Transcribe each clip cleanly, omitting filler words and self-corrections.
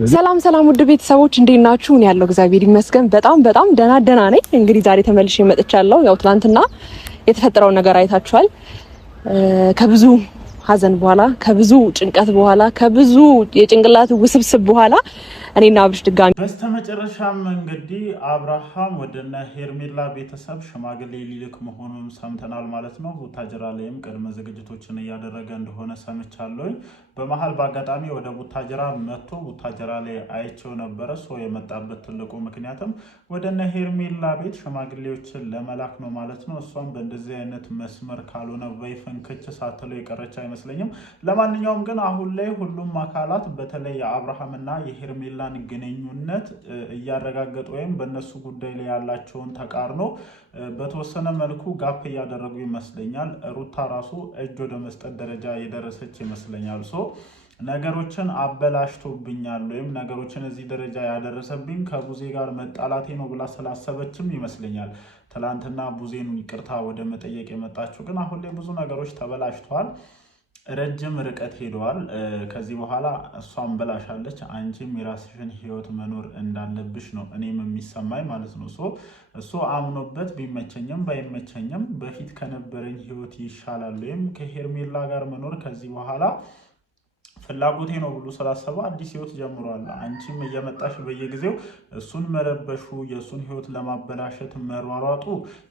ሰላም ውድ ቤተሰቦች እንዴት ናችሁ? እኔ ያለው እግዚአብሔር ይመስገን በጣም ደህና ነኝ። እንግዲህ ዛሬ ተመልሼ መጥቻለሁ። ያው ትናንትና የተፈጠረው ነገር አይታችኋል። ከብዙ ሀዘን በኋላ ከብዙ ጭንቀት በኋላ ከብዙ የጭንቅላት ውስብስብ በኋላ እኔና አብርሽ ድጋሚ በስተመጨረሻም እንግዲህ አብርሃም ወደነ ሄርሜላ ቤተሰብ ሽማግሌ ሊልክ መሆኑን ሰምተናል ማለት ነው። ቡታጅራ ላይም ቅድመ ዝግጅቶችን እያደረገ እንደሆነ ሰምቻለሁ። በመሃል በአጋጣሚ ወደ ቡታጅራ መጥቶ ቡታጅራ ላይ አይቼው ነበረ። የመጣበት ትልቁ ምክንያትም ወደነ ሄርሜላ ቤት ሽማግሌዎችን ለመላክ ነው ማለት ነው። እሷም በእንደዚህ አይነት መስመር ካልሆነ በይፈንክች ሳትለው የቀረች አይመስለኝም። ለማንኛውም ግን አሁን ላይ ሁሉም አካላት በተለይ የአብርሃምና የሄርሜላን ግንኙነት እያረጋገጡ ወይም በእነሱ ጉዳይ ላይ ያላቸውን ተቃርኖ በተወሰነ መልኩ ጋፕ እያደረጉ ይመስለኛል። ሩታ ራሱ እጅ ወደ መስጠት ደረጃ የደረሰች ይመስለኛል። ነገሮችን አበላሽቶብኛል ወይም ነገሮችን እዚህ ደረጃ ያደረሰብኝ ከቡዜ ጋር መጣላቴ ነው ብላ ስላሰበችም ይመስለኛል ትላንትና ቡዜን ይቅርታ ወደ መጠየቅ የመጣችው። ግን አሁን ላይ ብዙ ነገሮች ተበላሽተዋል፣ ረጅም ርቀት ሄደዋል። ከዚህ በኋላ እሷም በላሻለች፣ አንቺም የራስሽን ህይወት መኖር እንዳለብሽ ነው እኔም የሚሰማኝ ማለት ነው። እሱ አምኖበት ቢመቸኝም ባይመቸኝም በፊት ከነበረኝ ህይወት ይሻላል ወይም ከሄርሜላ ጋር መኖር ከዚህ በኋላ ፍላጎቴ ነው ብሎ ስላሰበ አዲስ ህይወት ጀምሯል። አንቺም እየመጣሽ በየጊዜው እሱን መረበሹ የእሱን ህይወት ለማበላሸት መሯሯጡ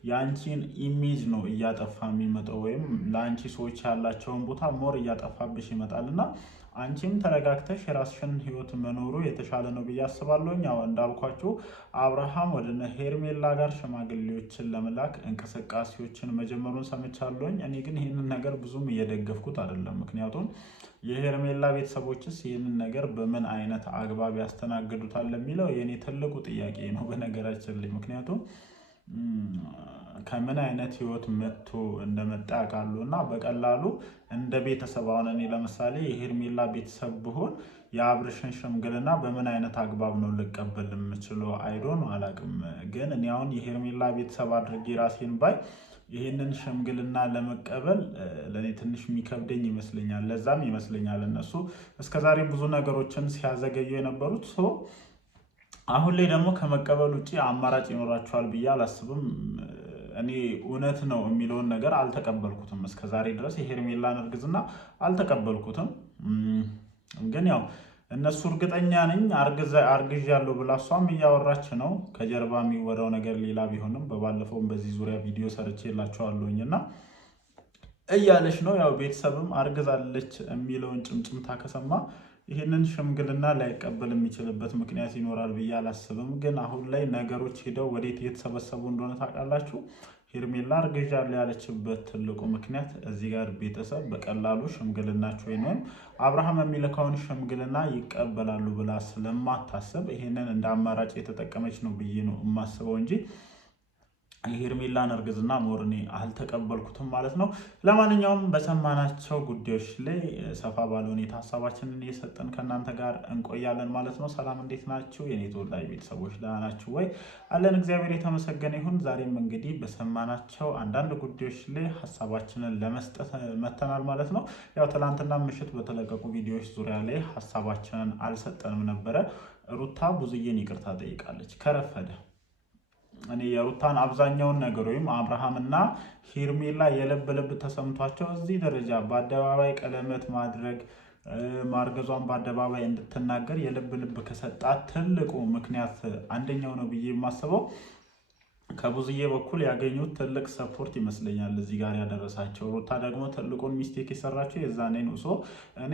የአንቺን ኢሜጅ ነው እያጠፋ የሚመጣው ወይም ለአንቺ ሰዎች ያላቸውን ቦታ ሞር እያጠፋብሽ ይመጣልና አንቺም ተረጋግተሽ የራስሽን ህይወት መኖሩ የተሻለ ነው ብዬ አስባለሁ። ያው እንዳልኳችሁ አብርሃም ወደነ ሄርሜላ ጋር ሽማግሌዎችን ለመላክ እንቅስቃሴዎችን መጀመሩን ሰምቻለሁ። እኔ ግን ይህንን ነገር ብዙም እየደገፍኩት አይደለም። ምክንያቱም የሄርሜላ ቤተሰቦችስ ይህንን ነገር በምን አይነት አግባብ ያስተናግዱታል ለሚለው የኔ ትልቁ ጥያቄ ነው በነገራችን ላይ። ምክንያቱም ከምን አይነት ህይወት መጥቶ እንደመጣ ያውቃሉ እና በቀላሉ እንደ ቤተሰብ አሁን እኔ ለምሳሌ የሄርሜላ ቤተሰብ ብሆን የአብርሽን ሽምግልና በምን አይነት አግባብ ነው ልቀበል የምችለው? አይዶን አላውቅም። ግን እኔ አሁን የሄርሜላ ቤተሰብ አድርጌ ራሴን ባይ ይህንን ሽምግልና ለመቀበል ለኔ ትንሽ የሚከብደኝ ይመስለኛል። ለዛም ይመስለኛል እነሱ እስከዛሬ ብዙ ነገሮችን ሲያዘገዩ የነበሩት። አሁን ላይ ደግሞ ከመቀበል ውጪ አማራጭ ይኖራቸዋል ብዬ አላስብም። እኔ እውነት ነው የሚለውን ነገር አልተቀበልኩትም። እስከዛሬ ድረስ የሄርሜላን እርግዝና አልተቀበልኩትም። ግን ያው እነሱ እርግጠኛ ነኝ አርግዣለሁ ብላ እሷም እያወራች ነው። ከጀርባ የሚወራው ነገር ሌላ ቢሆንም በባለፈውም በዚህ ዙሪያ ቪዲዮ ሰርቼላችኋለሁኝና እያለች ነው። ያው ቤተሰብም አርግዛለች የሚለውን ጭምጭምታ ከሰማ ይህንን ሽምግልና ላይቀበል የሚችልበት ምክንያት ይኖራል ብዬ አላስብም። ግን አሁን ላይ ነገሮች ሄደው ወዴት እየተሰበሰቡ እንደሆነ ታውቃላችሁ። ሄርሜላ አርግዣለሁ ያለችበት ትልቁ ምክንያት እዚህ ጋር ቤተሰብ በቀላሉ ሽምግልናቸው ወይም አብርሃም የሚልከውን ሽምግልና ይቀበላሉ ብላ ስለማታስብ ይሄንን እንደ አማራጭ የተጠቀመች ነው ብዬ ነው የማስበው እንጂ የሄርሜላን እርግዝና ሞርኔ አልተቀበልኩትም ማለት ነው። ለማንኛውም በሰማናቸው ጉዳዮች ላይ ሰፋ ባለ ሁኔታ ሀሳባችንን እየሰጠን ከእናንተ ጋር እንቆያለን ማለት ነው። ሰላም እንዴት ናችሁ የኔ ተወዳጅ ቤተሰቦች? ደህና ናችሁ ወይ? አለን እግዚአብሔር የተመሰገነ ይሁን። ዛሬም እንግዲህ በሰማናቸው አንዳንድ ጉዳዮች ላይ ሀሳባችንን ለመስጠት መተናል ማለት ነው። ያው ትናንትና ምሽት በተለቀቁ ቪዲዮዎች ዙሪያ ላይ ሀሳባችንን አልሰጠንም ነበረ። ሩታ ብዙዬን ይቅርታ ጠይቃለች ከረፈደ። እኔ የሩታን አብዛኛውን ነገር ወይም አብርሃምና ሄርሜላ የልብ ልብ ተሰምቷቸው እዚህ ደረጃ በአደባባይ ቀለበት ማድረግ ማርገዟን በአደባባይ እንድትናገር የልብ ልብ ከሰጣት ትልቁ ምክንያት አንደኛው ነው ብዬ የማስበው ከቡዝዬ በኩል ያገኙት ትልቅ ሰፖርት ይመስለኛል እዚህ ጋር ያደረሳቸው። ሩታ ደግሞ ትልቁን ሚስቴክ የሰራቸው የዛኔ ነው። እኔ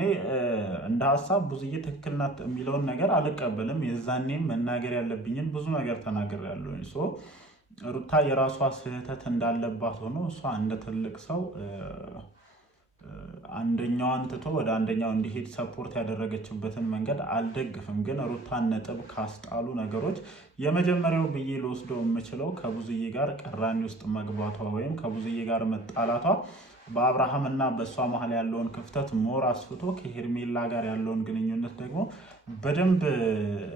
እንደ ሀሳብ ቡዝዬ ትክክል ናት የሚለውን ነገር አልቀበልም። የዛኔም መናገር ያለብኝን ብዙ ነገር ተናግሬያለሁ። ሩታ የራሷ ስህተት እንዳለባት ሆኖ እሷ እንደ ትልቅ ሰው አንደኛዋን ትቶ ወደ አንደኛው እንዲሄድ ሰፖርት ያደረገችበትን መንገድ አልደግፍም። ግን ሩታን ነጥብ ካስጣሉ ነገሮች የመጀመሪያው ብዬ ልወስደው የምችለው ከቡዝዬ ጋር ቅራኔ ውስጥ መግባቷ ወይም ከቡዝዬ ጋር መጣላቷ በአብርሃምና በእሷ መሀል ያለውን ክፍተት ሞር አስፍቶ ከሄርሜላ ጋር ያለውን ግንኙነት ደግሞ በደንብ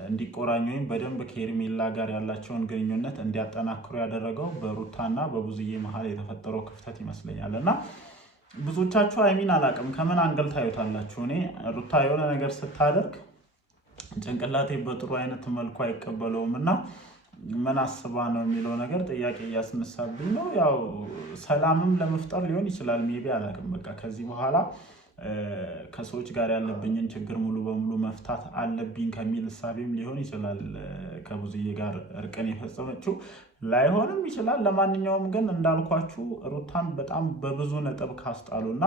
እንዲቆራኝ ወይም በደንብ ከሄርሜላ ጋር ያላቸውን ግንኙነት እንዲያጠናክሩ ያደረገው በሩታና በቡዝዬ መሀል የተፈጠረው ክፍተት ይመስለኛል። እና ብዙዎቻችሁ አይሚን አላቅም ከምን አንገል ታዩታላችሁ። እኔ ሩታ የሆነ ነገር ስታደርግ ጭንቅላቴ በጥሩ አይነት መልኩ አይቀበለውም እና ምን አስባ ነው የሚለው ነገር ጥያቄ እያስነሳብኝ ነው። ያው ሰላምም ለመፍጠር ሊሆን ይችላል ሜቢ አላውቅም። በቃ ከዚህ በኋላ ከሰዎች ጋር ያለብኝን ችግር ሙሉ በሙሉ መፍታት አለብኝ ከሚል እሳቤም ሊሆን ይችላል ከብዙዬ ጋር እርቅን የፈጸመችው ላይሆንም ይችላል። ለማንኛውም ግን እንዳልኳችሁ ሩታን በጣም በብዙ ነጥብ ካስጣሉና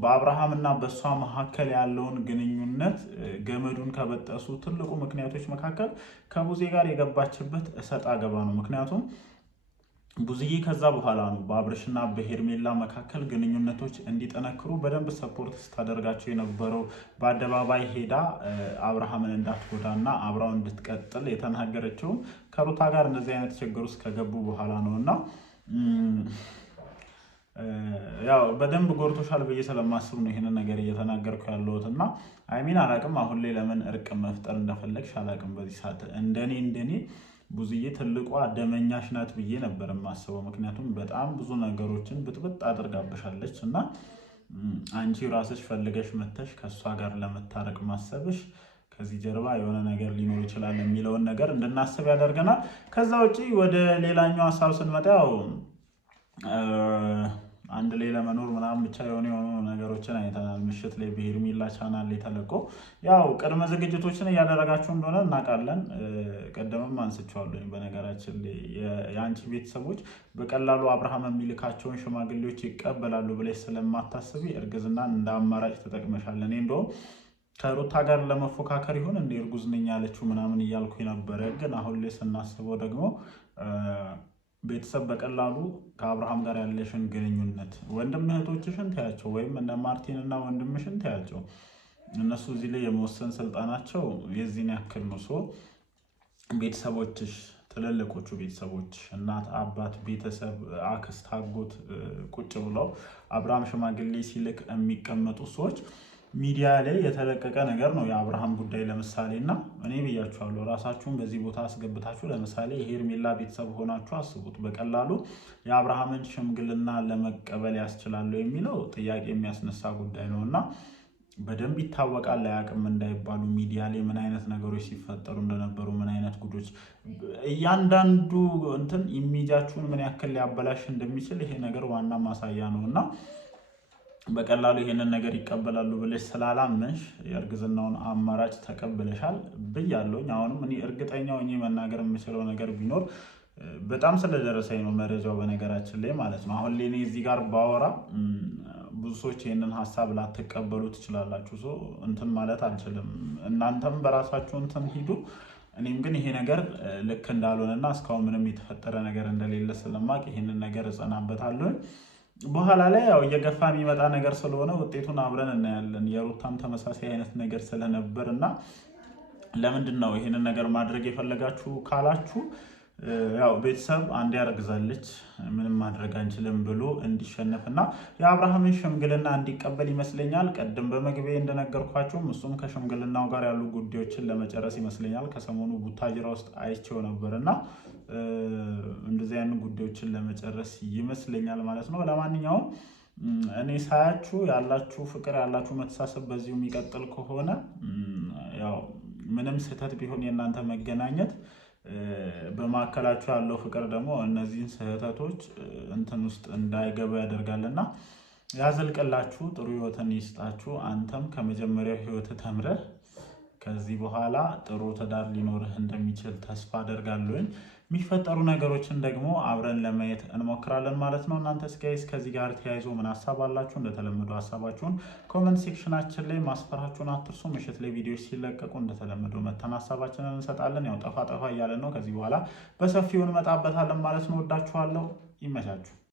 በአብርሃም እና በእሷ መካከል ያለውን ግንኙነት ገመዱን ከበጠሱ ትልቁ ምክንያቶች መካከል ከቡዜ ጋር የገባችበት እሰጥ አገባ ነው። ምክንያቱም ቡዝዬ ከዛ በኋላ ነው በአብርሽና በሄርሜላ መካከል ግንኙነቶች እንዲጠነክሩ በደንብ ሰፖርት ስታደርጋቸው የነበረው። በአደባባይ ሄዳ አብርሃምን እንዳትጎዳና አብራው እንድትቀጥል የተናገረችው ከሩታ ጋር እንደዚህ አይነት ችግር ውስጥ ከገቡ በኋላ ነው እና ያው በደንብ ጎርቶሻል ብዬ ስለማስብ ነው ይሄንን ነገር እየተናገርኩ ያለሁት እና አይሚን አላቅም አሁን ላይ ለምን እርቅ መፍጠር እንደፈለግሽ አላቅም። በዚህ ሰዓት እንደኔ ቡዝዬ ትልቋ ደመኛሽ ናት ብዬ ነበር የማስበው። ምክንያቱም በጣም ብዙ ነገሮችን ብጥብጥ አድርጋብሻለች እና አንቺ ራስሽ ፈልገሽ መተሽ ከእሷ ጋር ለመታረቅ ማሰብሽ ከዚህ ጀርባ የሆነ ነገር ሊኖር ይችላል የሚለውን ነገር እንድናስብ ያደርገናል። ከዛ ውጪ ወደ ሌላኛው ሀሳብ ስንመጣ ያው አንድ ላይ ለመኖር ምናምን ብቻ የሆኑ ነገሮችን አይተናል። ምሽት ላይ በሄርሜላ ቻናል ላይ ተለቆ ያው ቅድመ ዝግጅቶችን እያደረጋችሁ እንደሆነ እናውቃለን። ቀደምም አንስቼዋለሁ። በነገራችን ላይ የአንቺ ቤተሰቦች በቀላሉ አብርሃም የሚልካቸውን ሽማግሌዎች ይቀበላሉ ብለሽ ስለማታስቢ እርግዝናን እንደ አማራጭ ተጠቅመሻል። እኔ እንደውም ከሩታ ጋር ለመፎካከር ይሁን እንደ እርጉዝ ነኝ ያለችው ምናምን እያልኩ ነበረ። ግን አሁን ላይ ስናስበው ደግሞ ቤተሰብ በቀላሉ ከአብርሃም ጋር ያለሽን ግንኙነት ወንድም እህቶችሽን ታያቸው፣ ወይም እነ ማርቲን እና ወንድምሽን ታያቸው። እነሱ እዚህ ላይ የመወሰን ስልጣናቸው የዚህን ያክል ነው። ሶ ቤተሰቦችሽ፣ ትልልቆቹ ቤተሰቦች እናት፣ አባት፣ ቤተሰብ፣ አክስት፣ አጎት ቁጭ ብለው አብርሃም ሽማግሌ ሲልክ የሚቀመጡ ሰዎች ሚዲያ ላይ የተለቀቀ ነገር ነው የአብርሃም ጉዳይ ለምሳሌ እና እኔ ብያችኋለሁ፣ ራሳችሁን በዚህ ቦታ አስገብታችሁ ለምሳሌ የሄርሜላ ቤተሰብ ሆናችሁ አስቡት። በቀላሉ የአብርሃምን ሽምግልና ለመቀበል ያስችላሉ የሚለው ጥያቄ የሚያስነሳ ጉዳይ ነው እና በደንብ ይታወቃል። አያውቅም እንዳይባሉ ሚዲያ ላይ ምን አይነት ነገሮች ሲፈጠሩ እንደነበሩ፣ ምን አይነት ጉዶች፣ እያንዳንዱ እንትን ኢሜጃችሁን ምን ያክል ሊያበላሽ እንደሚችል ይሄ ነገር ዋና ማሳያ ነው እና በቀላሉ ይሄንን ነገር ይቀበላሉ ብለሽ ስላላመንሽ የእርግዝናውን አማራጭ ተቀብለሻል ብያለሁኝ። አሁንም እኔ እርግጠኛው እኔ መናገር የምችለው ነገር ቢኖር በጣም ስለደረሰኝ ነው መረጃው በነገራችን ላይ ማለት ነው። አሁን ላይ እዚህ ጋር ባወራ ብዙ ሰዎች ይሄንን ሀሳብ ላትቀበሉ ትችላላችሁ። እንትን ማለት አልችልም። እናንተም በራሳችሁ እንትን ሂዱ። እኔም ግን ይሄ ነገር ልክ እንዳልሆነና እስካሁን ምንም የተፈጠረ ነገር እንደሌለ ስለማቅ ይሄንን ነገር እጸናበታለሁ። በኋላ ላይ ያው እየገፋ የሚመጣ ነገር ስለሆነ ውጤቱን አብረን እናያለን። የሩታም ተመሳሳይ አይነት ነገር ስለነበር እና ለምንድን ነው ይሄንን ነገር ማድረግ የፈለጋችሁ ካላችሁ ያው ቤተሰብ አንድ ያረግዛለች ምንም ማድረግ አንችልም ብሎ እንዲሸነፍና የአብርሃምን ሽምግልና እንዲቀበል ይመስለኛል። ቀደም በመግቢያ እንደነገርኳችሁ እሱም ከሽምግልናው ጋር ያሉ ጉዳዮችን ለመጨረስ ይመስለኛል ከሰሞኑ ቡታጅራ ውስጥ አይቼው ነበርና እንደዚህ አይነት ጉዳዮችን ለመጨረስ ይመስለኛል ማለት ነው። ለማንኛውም እኔ ሳያችሁ ያላችሁ ፍቅር ያላችሁ መተሳሰብ በዚሁ የሚቀጥል ከሆነ ያው ምንም ስህተት ቢሆን የእናንተ መገናኘት በማዕከላችሁ ያለው ፍቅር ደግሞ እነዚህን ስህተቶች እንትን ውስጥ እንዳይገቡ ያደርጋልና ያዘልቅላችሁ፣ ጥሩ ህይወትን ይስጣችሁ። አንተም ከመጀመሪያው ህይወት ተምረህ ከዚህ በኋላ ጥሩ ትዳር ሊኖርህ እንደሚችል ተስፋ አደርጋለሁ። የሚፈጠሩ ነገሮችን ደግሞ አብረን ለማየት እንሞክራለን ማለት ነው። እናንተስ ጋይስ ከዚህ ጋር ተያይዞ ምን ሀሳብ አላችሁ? እንደተለመደው ሀሳባችሁን ኮመንት ሴክሽናችን ላይ ማስፈራችሁን አትርሱ። ምሽት ላይ ቪዲዮዎች ሲለቀቁ እንደተለመደው መተን ሀሳባችንን እንሰጣለን። ያው ጠፋ እያለን ነው። ከዚህ በኋላ በሰፊው እንመጣበታለን ማለት ነው። ወዳችኋለሁ። ይመቻችሁ።